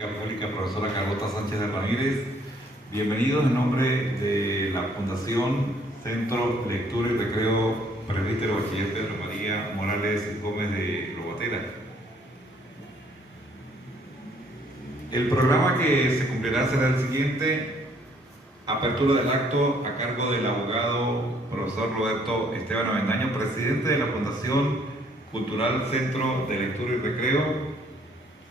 Católica, profesora Carlota Sánchez de Ramírez. Bienvenidos en nombre de la Fundación Centro Lectura y Recreo Presbítero Bachiller Pedro María Morales Gómez de Lobatera. El programa que se cumplirá será el siguiente: apertura del acto a cargo del abogado profesor Roberto Esteban Avendaño, presidente de la Fundación Cultural Centro de Lectura y Recreo.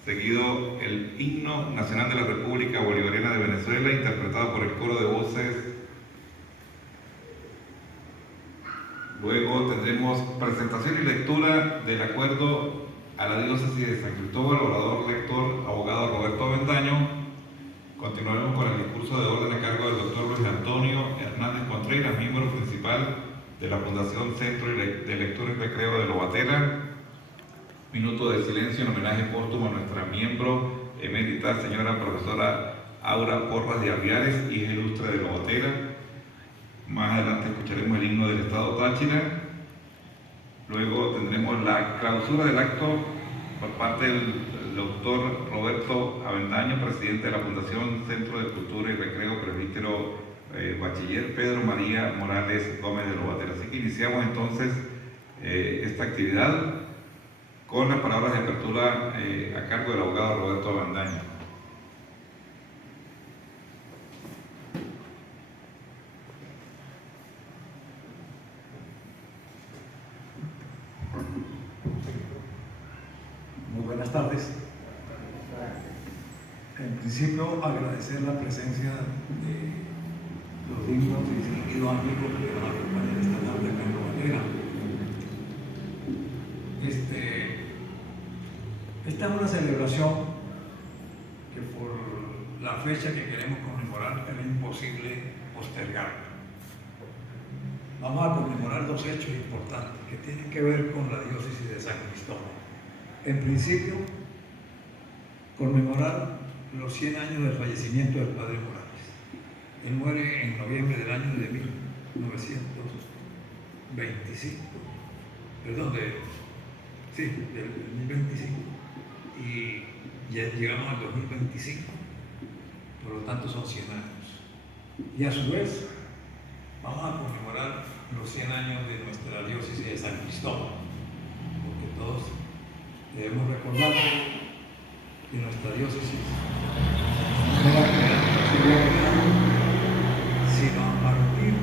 Seguido el himno nacional de la República Bolivariana de Venezuela, interpretado por el coro de voces. Luego tendremos presentación y lectura del acuerdo a la diócesis de San Cristóbal, orador lector, abogado Roberto Avendaño. Continuaremos con el discurso de orden a cargo del doctor Luis Antonio Hernández Contreras, miembro principal de la Fundación Centro de Lectura y Recreo de Lobatera. Minuto de silencio en homenaje póstumo a nuestra miembro emérita, señora profesora Aura Porras de Alviares, hija ilustre de Lobatera. Más adelante escucharemos el himno del Estado Táchira. Luego tendremos la clausura del acto por parte del doctor Roberto Avendaño, presidente de la Fundación Centro de Cultura y Recreo Presbítero Bachiller Pedro María Morales Gómez de Lobatera. Así que iniciamos entonces esta actividad con las palabras de apertura a cargo del abogado Roberto Avendaño. Muy buenas tardes. En principio, agradecer la presencia de los dignos y distinguidos amigos que van a acompañar esta tarde acá en Lobatera. Esta es una celebración que por la fecha que queremos conmemorar es imposible postergar. Vamos a conmemorar dos hechos importantes que tienen que ver con la diócesis de San Cristóbal. En principio, conmemorar los 100 años del fallecimiento del padre Morales. Él muere en noviembre del año de 1925, del 2025, y ya llegamos al 2025, por lo tanto son 100 años. Y a su vez, vamos a conmemorar los 100 años de nuestra diócesis de San Cristóbal, porque todos debemos recordar que nuestra diócesis no se había creado sino a partir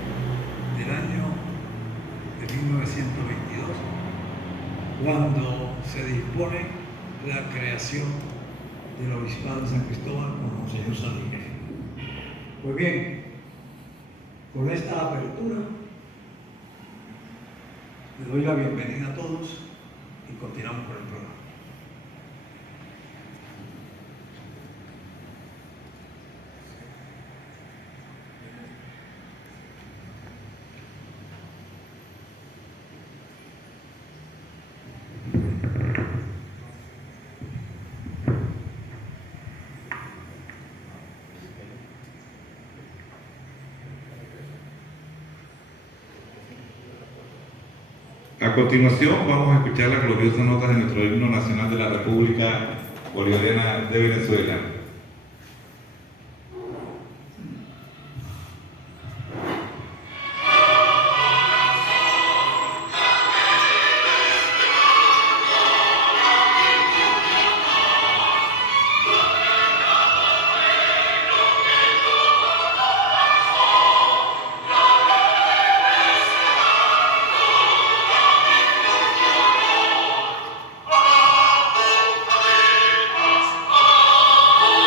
del año de 1922, cuando se dispone la creación del Obispado de San Cristóbal con Monseñor Saniguel. Pues bien, con esta apertura le doy la bienvenida a todos y continuamos con el programa. A continuación vamos a escuchar las gloriosas notas de nuestro himno nacional de la República Bolivariana de Venezuela. Oh,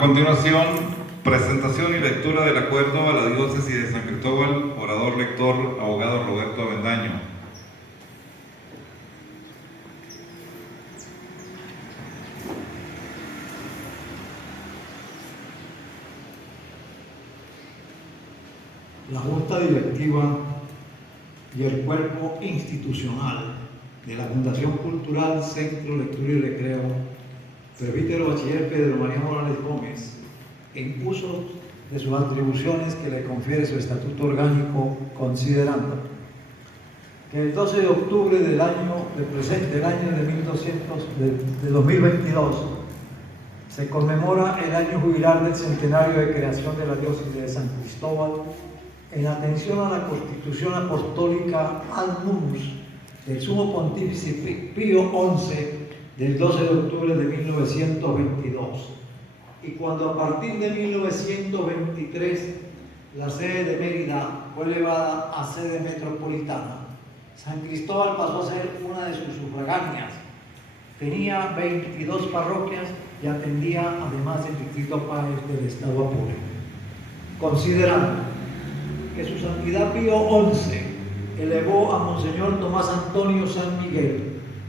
A continuación, presentación y lectura del acuerdo a la diócesis de San Cristóbal, orador lector, abogado Roberto Avendaño. La Junta Directiva y el cuerpo institucional de la Fundación Cultural Centro Lectura y Recreo, presbítero bachiller Pedro María Morales Gómez, en uso de sus atribuciones que le confiere su estatuto orgánico, considerando que el 12 de octubre del año de 2022 se conmemora el año jubilar del centenario de creación de la diócesis de San Cristóbal, en atención a la Constitución Apostólica Ad Munus del Sumo Pontífice Pío XI del 12 de octubre de 1922. Y cuando a partir de 1923 la sede de Mérida fue elevada a sede metropolitana, San Cristóbal pasó a ser una de sus sufragáneas. Tenía 22 parroquias y atendía además el distrito Páez del estado Apure. Considerando que su santidad Pío XI elevó a Monseñor Tomás Antonio San Miguel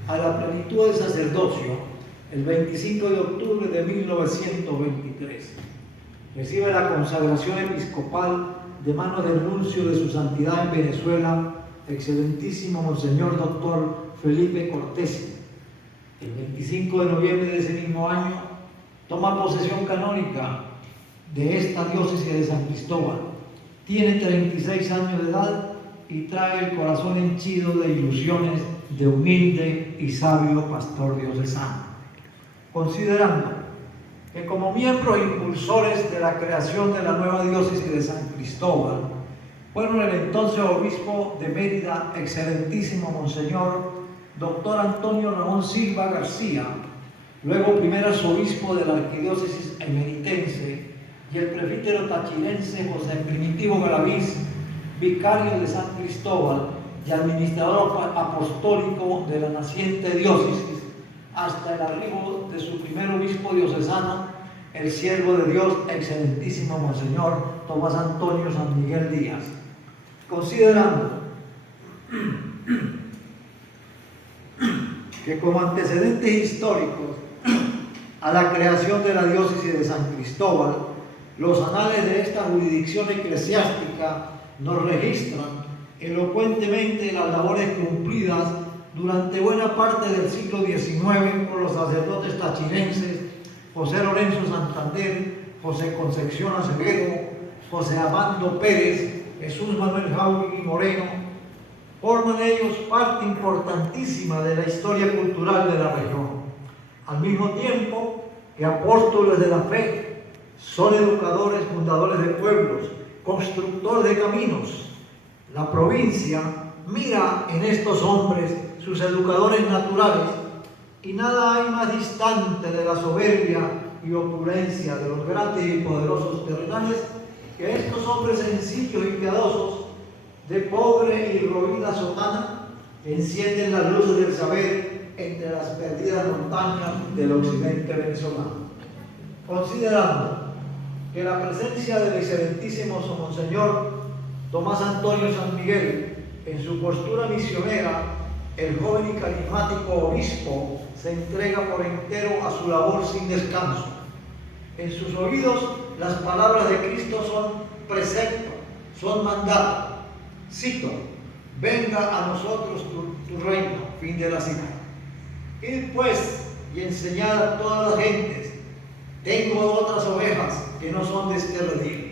a la plenitud del sacerdocio el 25 de octubre de 1923. Recibe la consagración episcopal de manos del nuncio de su santidad en Venezuela, excelentísimo Monseñor Dr. Felipe Cortés. El 25 de noviembre de ese mismo año toma posesión canónica de esta diócesis de San Cristóbal. Tiene 36 años de edad y trae el corazón henchido de ilusiones de humilde y sabio pastor diocesano. Considerando que como miembros impulsores de la creación de la nueva diócesis de San Cristóbal, fueron el entonces obispo de Mérida, excelentísimo Monseñor Dr. Antonio Ramón Silva García, luego primer arzobispo de la arquidiócesis emeritense, y el presbítero tachirense José Primitivo Garaviz, vicario de San Cristóbal y administrador apostólico de la naciente diócesis, hasta el arribo de su primer obispo diocesano, el siervo de Dios, excelentísimo Monseñor Tomás Antonio San Miguel Díaz. Considerando que como antecedentes históricos a la creación de la diócesis de San Cristóbal, los anales de esta jurisdicción eclesiástica nos registran elocuentemente las labores cumplidas durante buena parte del siglo XIX por los sacerdotes tachirenses José Lorenzo Santander, José Concepción Acevedo, José Amando Pérez, Jesús Manuel Jauregui Moreno. Forman ellos parte importantísima de la historia cultural de la región, al mismo tiempo que apóstoles de la fe. Son educadores, fundadores de pueblos, constructores de caminos. La provincia mira en estos hombres sus educadores naturales, y nada hay más distante de la soberbia y opulencia de los grandes y poderosos terrenales que estos hombres sencillos y piadosos, de pobre y roída sotana, encienden las luces del saber entre las perdidas montañas del occidente venezolano. Considerando que la presencia del excelentísimo Monseñor Tomás Antonio San Miguel en su postura misionera, el joven y carismático obispo se entrega por entero a su labor sin descanso. En sus oídos las palabras de Cristo son precepto, son mandato. Cito: venga a nosotros tu reino. Fin de la cita. Id pues y enseñad a todas las gentes. Tengo otras ovejas que no son de este redil.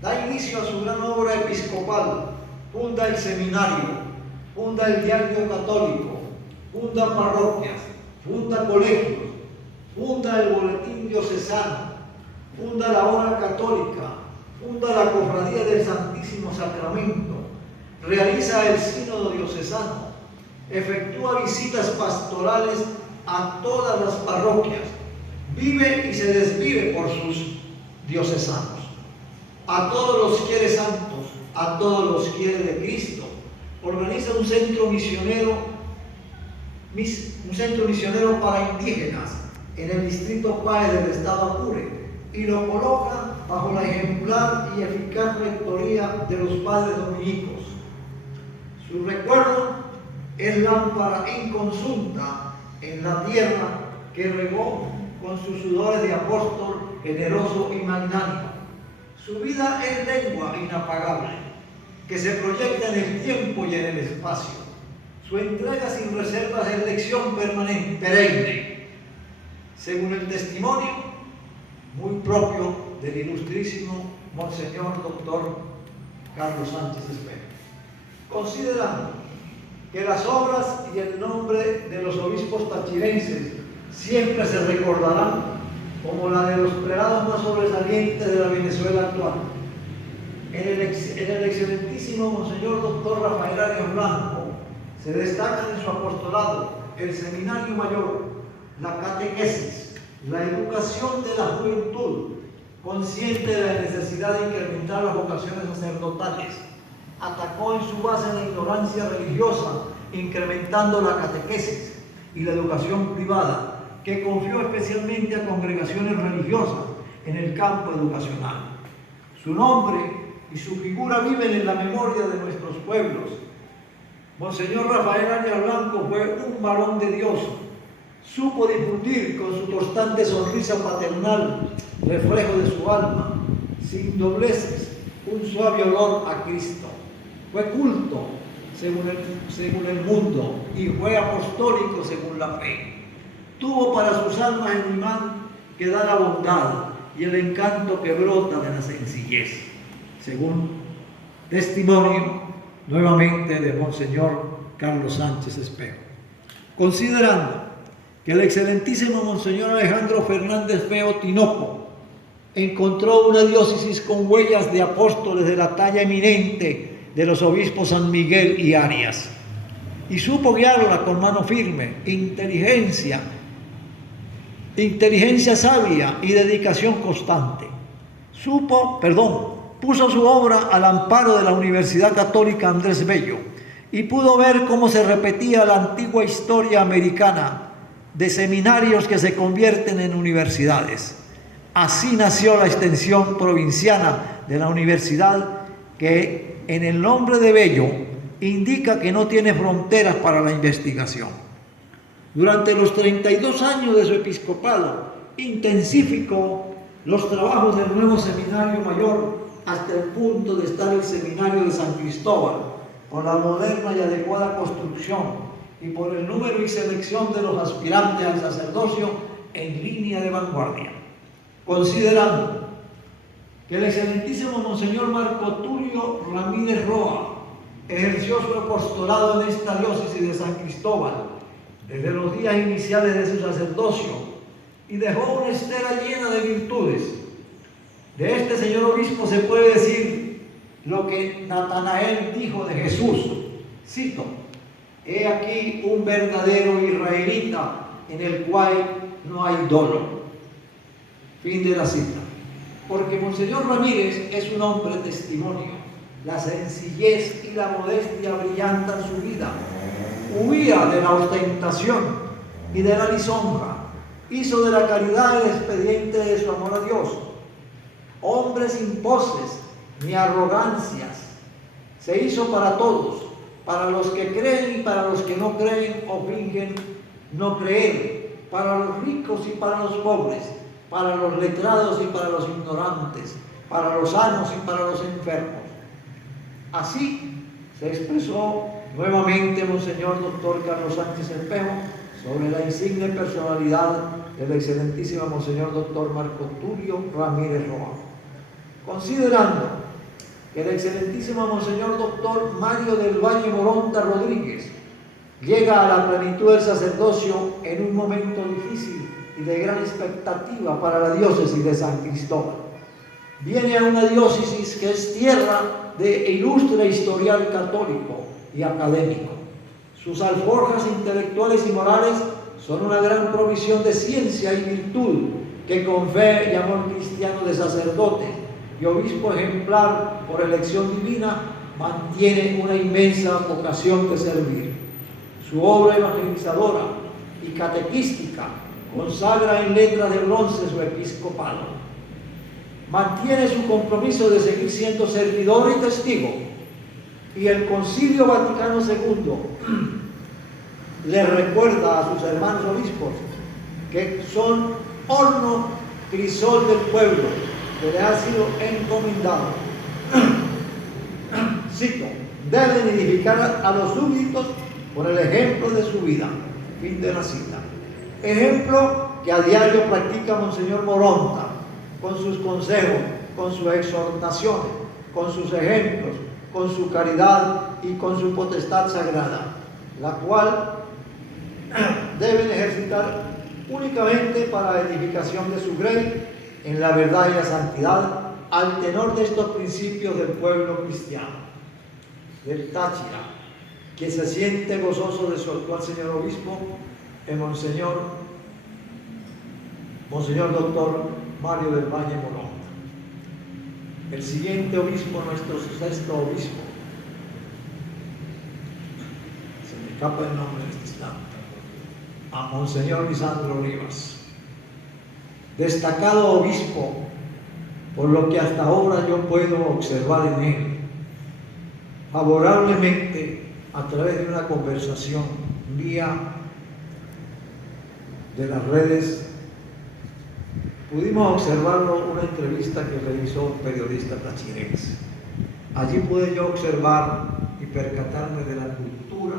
Da inicio a su gran obra episcopal, funda el seminario, funda el diario católico, funda parroquias, funda colegios, funda el boletín diocesano, funda la hora católica, funda la cofradía del Santísimo Sacramento, realiza el sínodo diocesano, efectúa visitas pastorales a todas las parroquias, vive y se desvive por sus diocesanos. A todos los quiere santos, a todos los quiere de Cristo. Organiza un centro misionero para indígenas en el distrito Páez del estado Apure, y lo coloca bajo la ejemplar y eficaz rectoría de los padres dominicos. Su recuerdo es lámpara inconsulta en la tierra que regó con sus sudores de apóstol generoso y magnánimo. Su vida es lengua inapagable, que se proyecta en el tiempo y en el espacio. Su entrega sin reservas es lección permanente, perenne, según el testimonio muy propio del ilustrísimo Monseñor Doctor Carlos Sánchez Espejo. Considerando que las obras y el nombre de los obispos tachirenses siempre se recordarán como la de los prelados más sobresalientes de la Venezuela actual, en el excelentísimo Monseñor Doctor Rafael Arias Blanco se destacan en su apostolado el seminario mayor, la catequesis, la educación de la juventud, consciente de la necesidad de incrementar las vocaciones sacerdotales. Atacó en su base la ignorancia religiosa, incrementando la catequesis y la educación privada, que confió especialmente a congregaciones religiosas en el campo educacional. Su nombre y su figura viven en la memoria de nuestros pueblos. Monseñor Rafael Arias Blanco fue un varón de Dios. Supo difundir con su constante sonrisa paternal, reflejo de su alma, sin dobleces, un suave olor a Cristo. Fue culto según el mundo y fue apostólico según la fe. Tuvo para sus almas el imán que da la bondad y el encanto que brota de la sencillez, según testimonio nuevamente de Monseñor Carlos Sánchez Espejo. Considerando que el excelentísimo Monseñor Alejandro Fernández Feo Tinoco encontró una diócesis con huellas de apóstoles de la talla eminente de los obispos San Miguel y Arias, y supo guiarla con mano firme, inteligencia sabia y dedicación constante. Puso su obra al amparo de la Universidad Católica Andrés Bello y pudo ver cómo se repetía la antigua historia americana de seminarios que se convierten en universidades. Así nació la extensión provinciana de la universidad, que en el nombre de Bello indica que no tiene fronteras para la investigación. Durante los 32 años de su episcopado, intensificó los trabajos del nuevo seminario mayor hasta el punto de estar el seminario de San Cristóbal, con la moderna y adecuada construcción y por el número y selección de los aspirantes al sacerdocio en línea de vanguardia. Considerando que el excelentísimo Monseñor Marco Tulio Ramírez Roa ejerció su apostolado en esta diócesis de San Cristóbal desde los días iniciales de su sacerdocio y dejó una estera llena de virtudes. De este señor obispo se puede decir lo que Natanael dijo de Jesús, cito: «He aquí un verdadero israelita en el cual no hay dolo». Fin de la cita. Porque Monseñor Ramírez es un hombre testimonio. La sencillez y la modestia brillantan su vida. Huía de la ostentación y de la lisonja. Hizo de la caridad el expediente de su amor a Dios. Hombre sin poses ni arrogancias. Se hizo para todos, para los que creen y para los que no creen o fingen no creer, para los ricos y para los pobres, para los letrados y para los ignorantes, para los sanos y para los enfermos. Así se expresó nuevamente Monseñor Doctor Carlos Sánchez Espejo sobre la insigne personalidad del excelentísimo Monseñor Doctor Marco Tulio Ramírez Roa. Considerando que el excelentísimo Monseñor Doctor Mario del Valle Moronta Rodríguez llega a la plenitud del sacerdocio en un momento difícil y de gran expectativa para la diócesis de San Cristóbal. Viene a una diócesis que es tierra de ilustre historial católico y académico. Sus alforjas intelectuales y morales son una gran provisión de ciencia y virtud que con fe y amor cristiano de sacerdote y obispo ejemplar por elección divina mantiene una inmensa vocación de servir. Su obra evangelizadora y catequística consagra en letras de bronce su episcopado. mantiene su compromiso de seguir siendo servidor y testigo, y el Concilio Vaticano II le recuerda a sus hermanos obispos que son horno crisol del pueblo que le ha sido encomendado. Cito: deben edificar a los súbditos por el ejemplo de su vida. Fin de la cita. Ejemplo que a diario practica Monseñor Moronta, con sus consejos, con sus exhortaciones, con sus ejemplos, con su caridad y con su potestad sagrada, la cual deben ejercitar únicamente para la edificación de su grey en la verdad y la santidad, al tenor de estos principios del pueblo cristiano, del Táchira, que se siente gozoso de su actual señor obispo, el Monseñor Doctor Mario del Valle Moronta. El siguiente obispo, nuestro sexto obispo, se me escapa el nombre de este instante, a Monseñor Lisandro Rivas, destacado obispo, por lo que hasta ahora yo puedo observar en él, favorablemente a través de una conversación vía de las redes. Pudimos observarlo una entrevista que realizó un periodista tachirense. Allí pude yo observar y percatarme de la cultura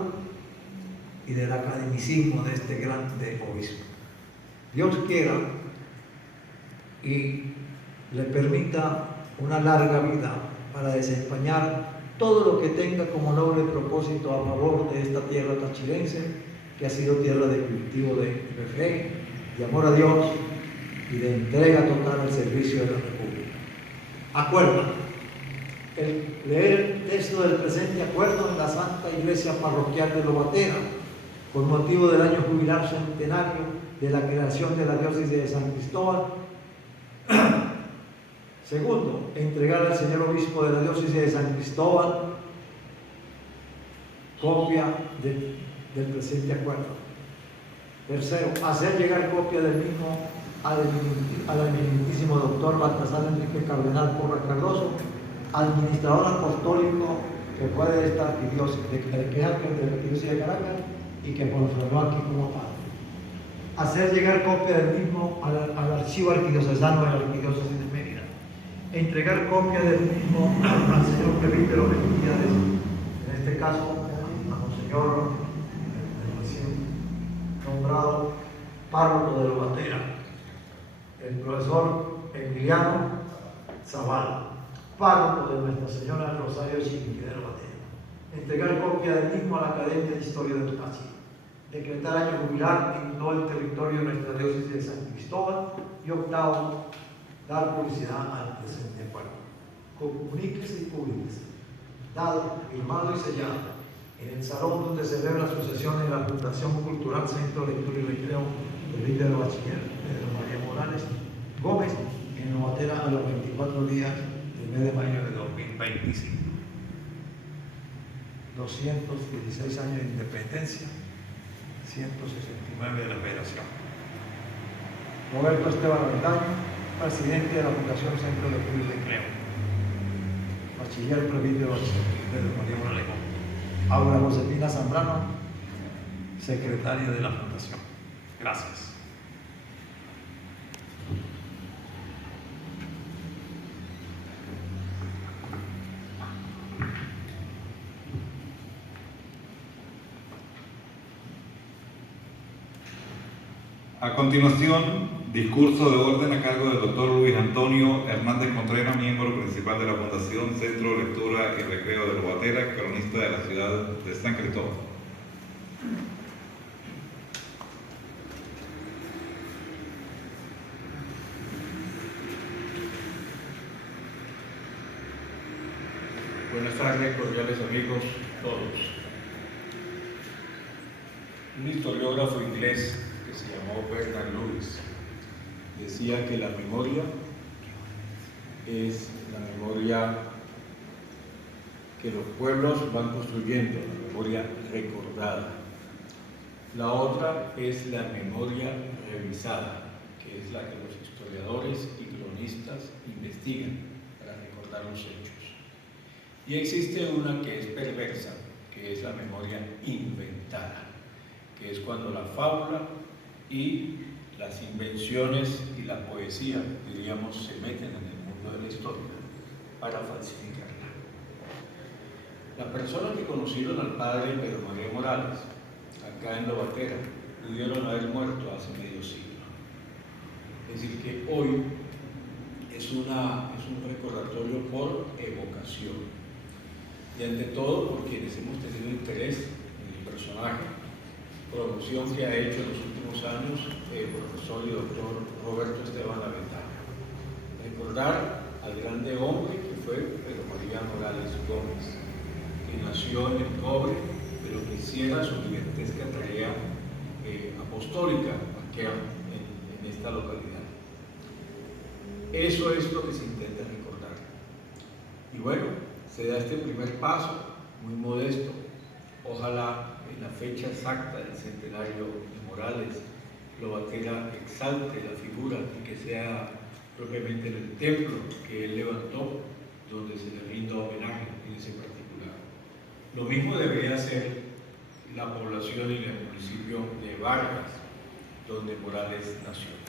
y del academicismo de este grande obispo. Dios quiera y le permita una larga vida para desempeñar todo lo que tenga como noble propósito a favor de esta tierra tachirense, que ha sido tierra de cultivo de fe, de amor a Dios y de entrega total al servicio de la República. Acuerdo. Leer el texto del presente acuerdo en la Santa Iglesia Parroquial de Lobatera, con motivo del año jubilar centenario de la creación de la diócesis de San Cristóbal. Segundo, entregar al señor obispo de la diócesis de San Cristóbal copia del presente acuerdo. Tercero, hacer llegar copia del mismo al eminentísimo doctor Baltasar Enrique Cardenal Porras Cardoso, administrador apostólico que fue de esta arquidiócesis, de la arquidiócesis de Caracas, y que confirmó aquí como padre. Hacer llegar copia del mismo al archivo arquidiocesano de la arquidiócesis de Mérida. Entregar copia del mismo al señor presbítero Melquiades, en este caso a Monseñor recién nombrado párroco de Lobatera, el profesor Emiliano Zavala, párroco de Nuestra Señora del Rosario de Chiquinquirá de Lobatera. Entregar copia del mismo a la Academia de Historia del Táchira. Decretar año jubilar en todo el territorio de nuestra diócesis de San Cristóbal. Y octavo, dar publicidad al presente acuerdo. Comuníquese y públicese. Dado, firmado y sellado en el salón donde se celebra su sesión en la Fundación Cultural Centro de Lectura y Recreo del líder de bachiller Pedro María Morales Gómez, en Lobatera, a los 24 días del mes de mayo de 2025. 216 años de independencia, 169 de la Federación. Roberto Esteban Avendaño, presidente de la Fundación Centro de Lectura y Recreo. Bachiller presbítero Pedro María Morales Gómez. Aura Josefina Zambrano, secretaria de la Fundación. Gracias. A continuación, discurso de orden a cargo del doctor Luis Antonio Hernández Contreras, miembro principal de la Fundación Centro de Lectura y Recreo de Lobatera, cronista de la ciudad de San Cristóbal. Buenas tardes, cordiales amigos todos. Un historiógrafo inglés que se llamó Bernard Lewis decía que la memoria es la memoria que los pueblos van construyendo, la memoria recordada. La otra es la memoria revisada, que es la que los historiadores y cronistas cronistas investigan para recordar los hechos. Y existe una que es perversa, que es la memoria inventada, que es cuando la fábula y las invenciones y la poesía, diríamos, se meten en el mundo de la historia para falsificarla. Las personas que conocieron al padre Pedro María Morales, acá en Lobatera, pudieron haber muerto hace medio siglo. Es decir, que hoy es un recordatorio por evocación. Y ante todo por quienes hemos tenido interés en el personaje, promoción que ha hecho en los últimos años el profesor y doctor Roberto Esteban Aventano. Recordar al grande hombre que fue Pedro María Morales Gómez, que nació en el cobre, pero que hiciera su gigantesca tarea apostólica aquí en esta localidad. Eso es lo que se intenta recordar. Y bueno, se da este primer paso, muy modesto. Ojalá en la fecha exacta del centenario de Morales, Lobatera exalte la figura y que sea propiamente en el templo que él levantó, donde se le rinda homenaje en ese particular. Lo mismo debería hacer la población en el municipio de Vargas, donde Morales nació.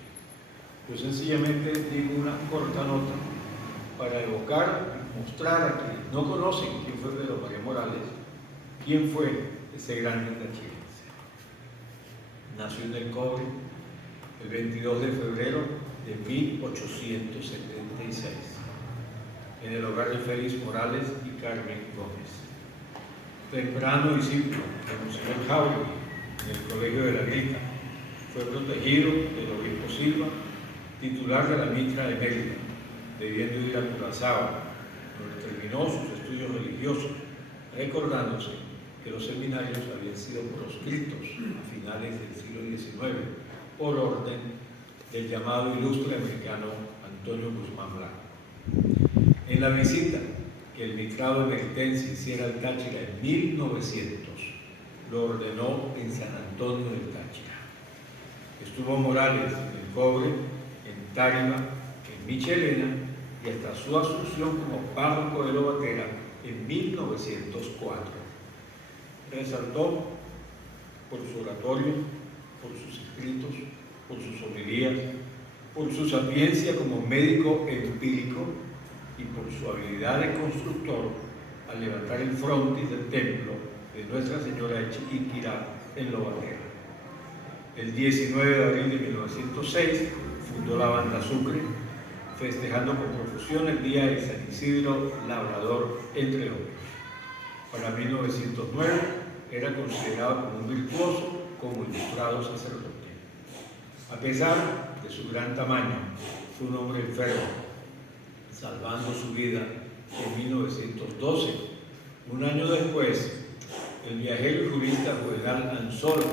Yo sencillamente digo una corta nota para evocar, mostrar a quienes no conocen quién fue Pedro María Morales, quién fue ese grande tachirense. Nació en el Cobre el 22 de febrero de 1876, en el hogar de Félix Morales y Carmen Gómez. Temprano discípulo de Monseñor Jauregui en el Colegio de la Grita, fue protegido del obispo Silva, titular de la Mitra de Mérida, debiendo ir a Curazao, donde terminó sus estudios religiosos, recordándose que los seminarios habían sido proscritos a finales del siglo XIX por orden del llamado ilustre americano Antonio Guzmán Blanco. En la visita que el mitrado emeritense hiciera al Táchira en 1900, lo ordenó en San Antonio del Táchira. Estuvo Morales en el Cobre, en Tárima, en Michelena y hasta su asunción como párroco de Lobatera en 1904. Resaltó por su oratorio, por sus escritos, por sus homilías, por su sapiencia como médico empírico y por su habilidad de constructor al levantar el frontis del templo de Nuestra Señora de Chiquinquirá en Lobatera. El 19 de abril de 1906 fundó la Banda Sucre, festejando con profusión el día de San Isidro Labrador, entre otros. Para 1909 era considerado como un virtuoso, como ilustrado sacerdote. A pesar de su gran tamaño, fue un hombre enfermo, salvando su vida en 1912. Un año después, el viajero y jurista Juvenal Anzola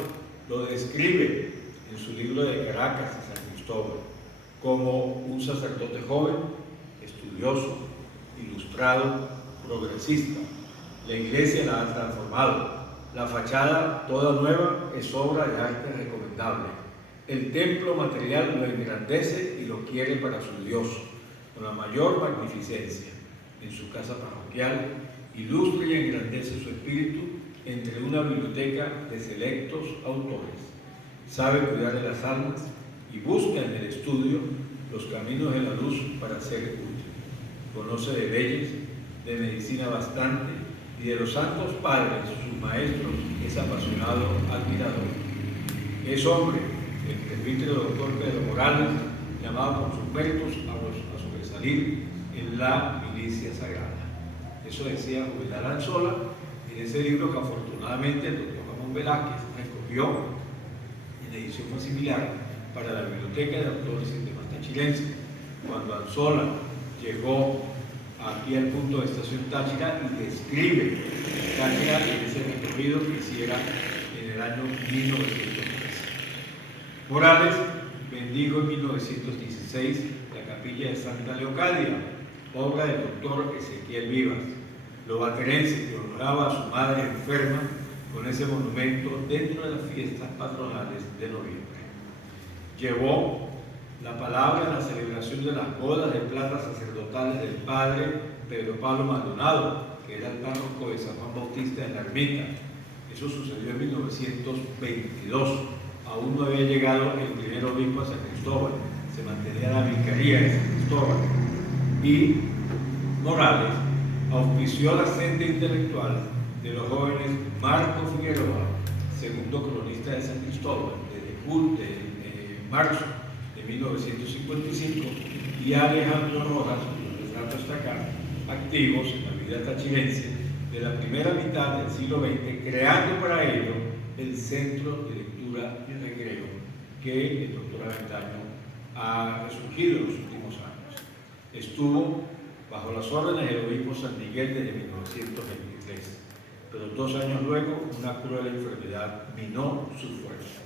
lo describe en su libro de Caracas y San Cristóbal como un sacerdote joven, estudioso, ilustrado, progresista. La iglesia la ha transformado. La fachada, toda nueva, es obra de arte recomendable. El templo material lo engrandece y lo quiere para su Dios, con la mayor magnificencia. En su casa parroquial, ilustra y engrandece su espíritu entre una biblioteca de selectos autores. Sabe cuidar de las almas y busca en el estudio los caminos de la luz para ser útil. Conoce de leyes, de medicina bastante, y de los santos padres, sus maestros, es apasionado admirador. Es hombre, el presbítero doctor Pedro Morales, llamado por sus méritos a sobresalir en la milicia sagrada. Eso decía Juvenal Anzola en ese libro que afortunadamente el doctor Ramón Velázquez recogió en edición similar para la Biblioteca de Autores y Temas Tachirenses. Cuando Anzola llegó aquí al punto de estación Táchira y describe Táchira en ese recorrido que hiciera en el año 1913. Morales bendijo en 1916 la capilla de Santa Leocadia, obra del doctor Ezequiel Vivas, lobaterense que honraba a su madre enferma con ese monumento dentro de las fiestas patronales de noviembre. Llevó la palabra en la celebración de las bodas de plata sacerdotales del padre Pedro Pablo Maldonado, que era el párroco de San Juan Bautista en la Ermita. Eso sucedió en 1922. Aún no había llegado el primer obispo a San Cristóbal, se mantenía la vicaría de San Cristóbal. Y Morales auspició la senda intelectual de los jóvenes Marco Figueroa, segundo cronista de San Cristóbal, desde marzo de 1955, y Alejandro Rojas, los retratos hasta acá, activos en la vida tachirense de la primera mitad del siglo XX, creando para ello el Centro de Lectura y Recreo, que el doctor Avendaño ha resurgido en los últimos años. Estuvo bajo las órdenes del obispo San Miguel desde 1923, pero 2 años luego una cruel enfermedad minó su fuerza.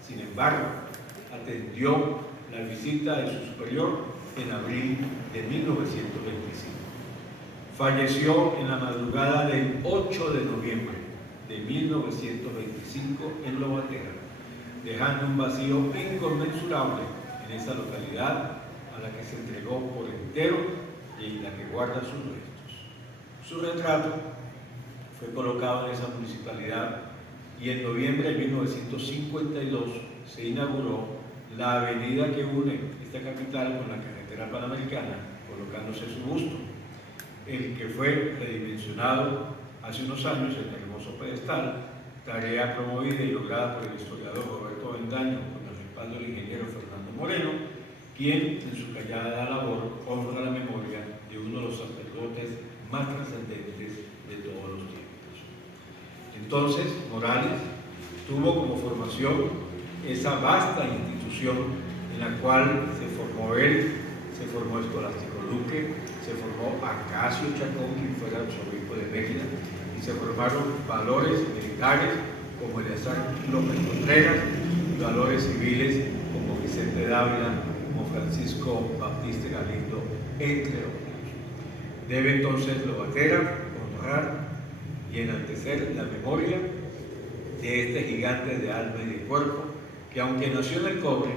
Sin embargo, atendió la visita de su superior en abril de 1925. Falleció en la madrugada del 8 de noviembre de 1925 en Lobatera, dejando un vacío inconmensurable en esa localidad a la que se entregó por entero y en la que guarda sus restos. Su retrato fue colocado en esa municipalidad y en noviembre de 1952 se inauguró la avenida que une esta capital con la carretera panamericana, colocándose su busto, el que fue redimensionado hace unos años en el hermoso pedestal, tarea promovida y lograda por el historiador Roberto Avendaño con el respaldo del ingeniero Fernando Moreno, quien en su callada labor honra la memoria de uno de los sacerdotes más trascendentes de todos los tiempos. Entonces, Morales tuvo como formación esa vasta institución en la cual se formó él, se formó Escolástico Luque, se formó Acacio Chacón, quien fuera arzobispo de Mérida, y se formaron valores militares como Eleazar López Contreras y valores civiles como Vicente Dávila, como Francisco Baptiste Galindo, entre otros. Debe entonces Lobatera honrar y enaltecer la memoria de este gigante de alma y de cuerpo, que aunque nació en el cobre,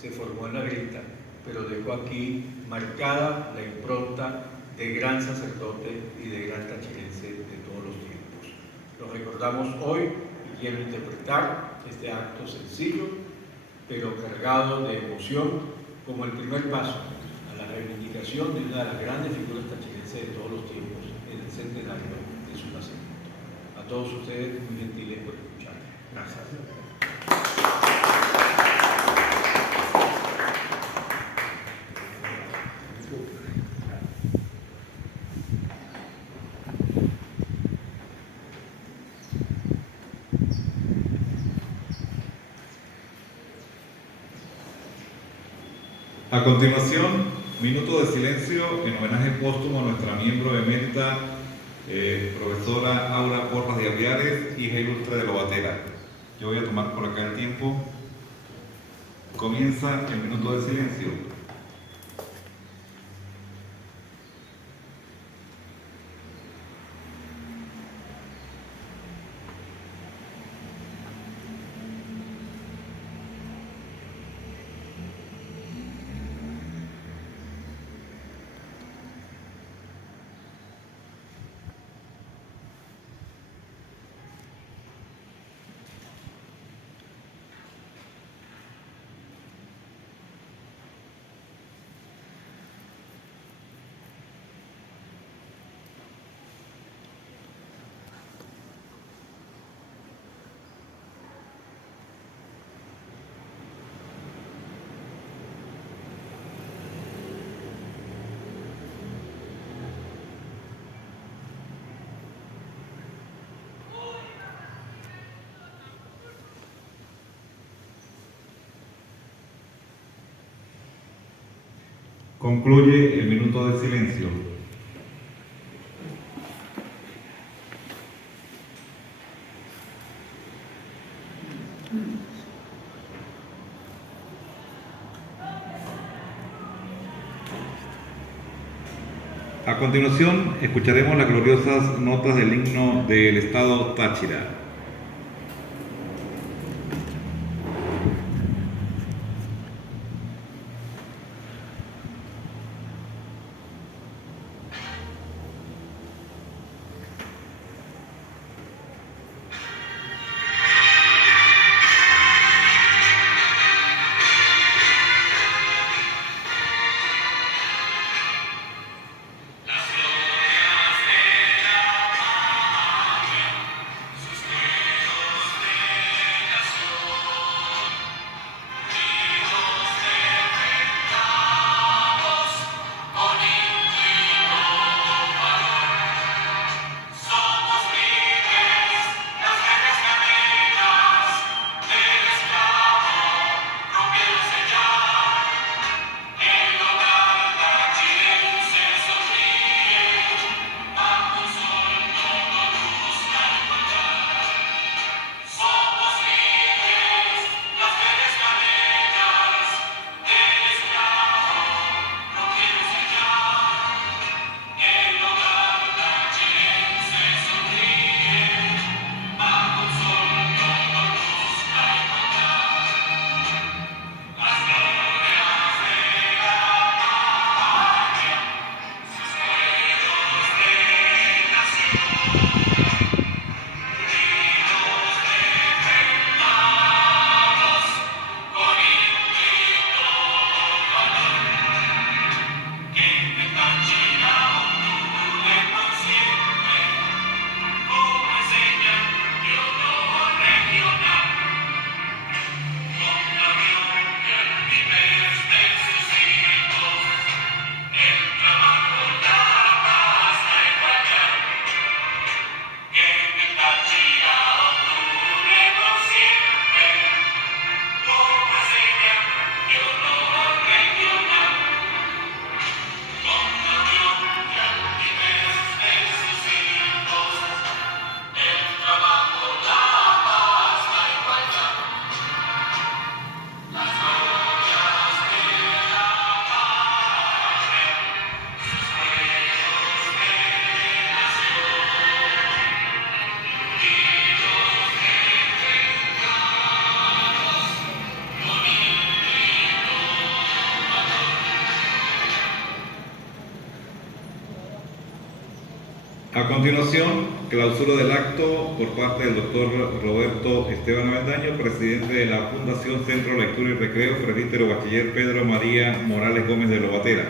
se formó en la grita, pero dejó aquí marcada la impronta de gran sacerdote y de gran tachirense de todos los tiempos. Lo recordamos hoy y quiero interpretar este acto sencillo, pero cargado de emoción, como el primer paso a la reivindicación de una de las grandes figuras tachirenses de todos los tiempos en el centenario de su nacimiento. A todos ustedes, muy gentiles por escuchar. Gracias. A continuación, minuto de silencio en homenaje póstumo a nuestra miembro emérita, profesora Aura Porras de Aviares, hija ilustre de Lobatera. Yo voy a tomar por acá el tiempo. Comienza el minuto de silencio. Concluye el minuto de silencio. A continuación, escucharemos las gloriosas notas del himno del Estado Táchira. A continuación, clausura del acto por parte del doctor Roberto Esteban Avendaño, presidente de la Fundación Centro Lectura y Recreo, presbítero bachiller Pedro María Morales Gómez de Lobatera.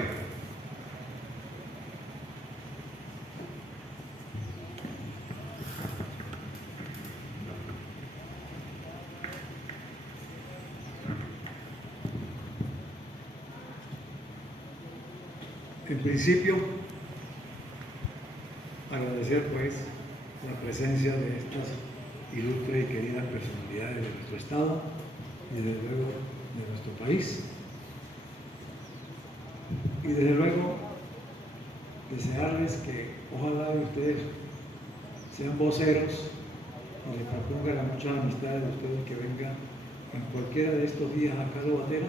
En principio, agradecer pues la presencia de estas ilustres y queridas personalidades de nuestro Estado y desde luego de nuestro país. Y desde luego desearles que ojalá ustedes sean voceros y les propongan a muchas amistades de ustedes que vengan en cualquiera de estos días acá a Lobatera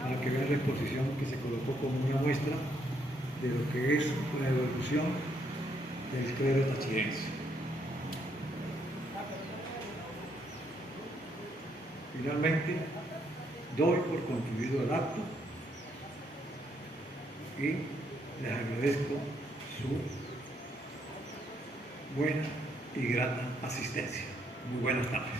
para que vean la exposición que se colocó como una muestra de lo que es la evolución del clero tachirense. Finalmente, doy por concluido el acto y les agradezco su buena y grata asistencia. Muy buenas tardes.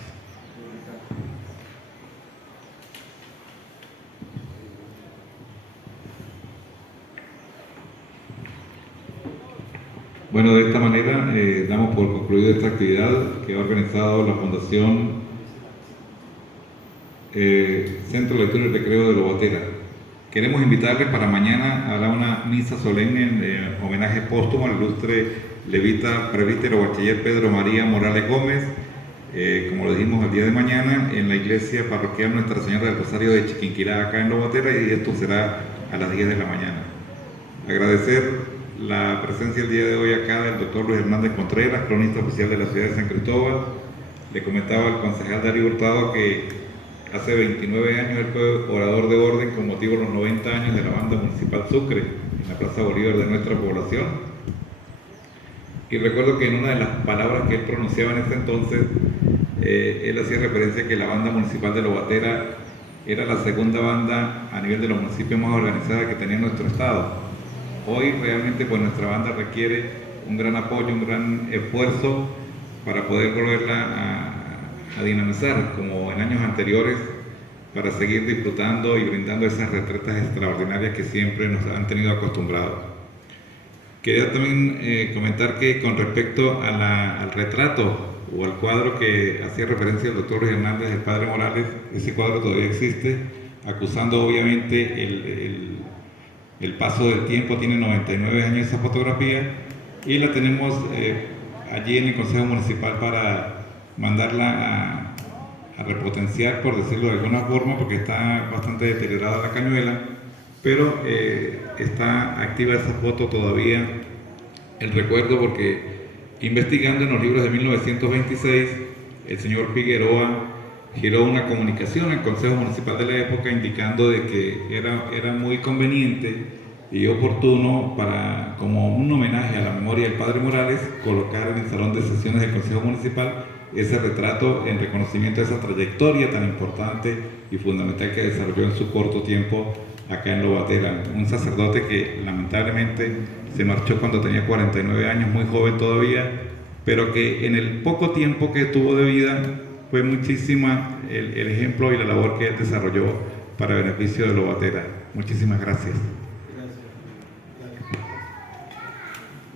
Bueno, de esta manera damos por concluida esta actividad que ha organizado la Fundación Centro de Lectura y Recreo de Lobatera. Queremos invitarles para mañana a una misa solemne en homenaje póstumo al ilustre levita presbítero bachiller Pedro María Morales Gómez, como lo dijimos el día de mañana, en la iglesia parroquial Nuestra Señora del Rosario de Chiquinquirá, acá en Lobatera, y esto será a las 10 de la mañana. Agradecer la presencia el día de hoy acá del doctor Luis Hernández Contreras, cronista oficial de la ciudad de San Cristóbal. Le comentaba al concejal Darío Hurtado que hace 29 años él fue orador de orden con motivo de los 90 años de la banda municipal Sucre, en la Plaza Bolívar de nuestra población. Y recuerdo que en una de las palabras que él pronunciaba en ese entonces, él hacía referencia a que la banda municipal de Lobatera era la segunda banda a nivel de los municipios más organizada que tenía nuestro estado. Hoy realmente pues nuestra banda requiere un gran apoyo, un gran esfuerzo para poder volverla a dinamizar como en años anteriores, para seguir disfrutando y brindando esas retretas extraordinarias que siempre nos han tenido acostumbrados. Quería también comentar que con respecto a al retrato o al cuadro que hacía referencia el doctor Luis Hernández, el padre Morales, ese cuadro todavía existe, acusando obviamente el paso del tiempo. Tiene 99 años esa fotografía y la tenemos allí en el Consejo Municipal para mandarla a repotenciar, por decirlo de alguna forma, porque está bastante deteriorada la cañuela, pero está activa esa foto todavía, el recuerdo, porque investigando en los libros de 1926, el señor Figueroa giró una comunicación al Consejo Municipal de la época indicando de que era muy conveniente y oportuno para, como un homenaje a la memoria del padre Morales, colocar en el salón de sesiones del Consejo Municipal ese retrato en reconocimiento de esa trayectoria tan importante y fundamental que desarrolló en su corto tiempo acá en Lobatera. Un sacerdote que lamentablemente se marchó cuando tenía 49 años, muy joven todavía, pero que en el poco tiempo que tuvo de vida fue muchísima el ejemplo y la labor que él desarrolló para beneficio de Lobatera. Muchísimas gracias.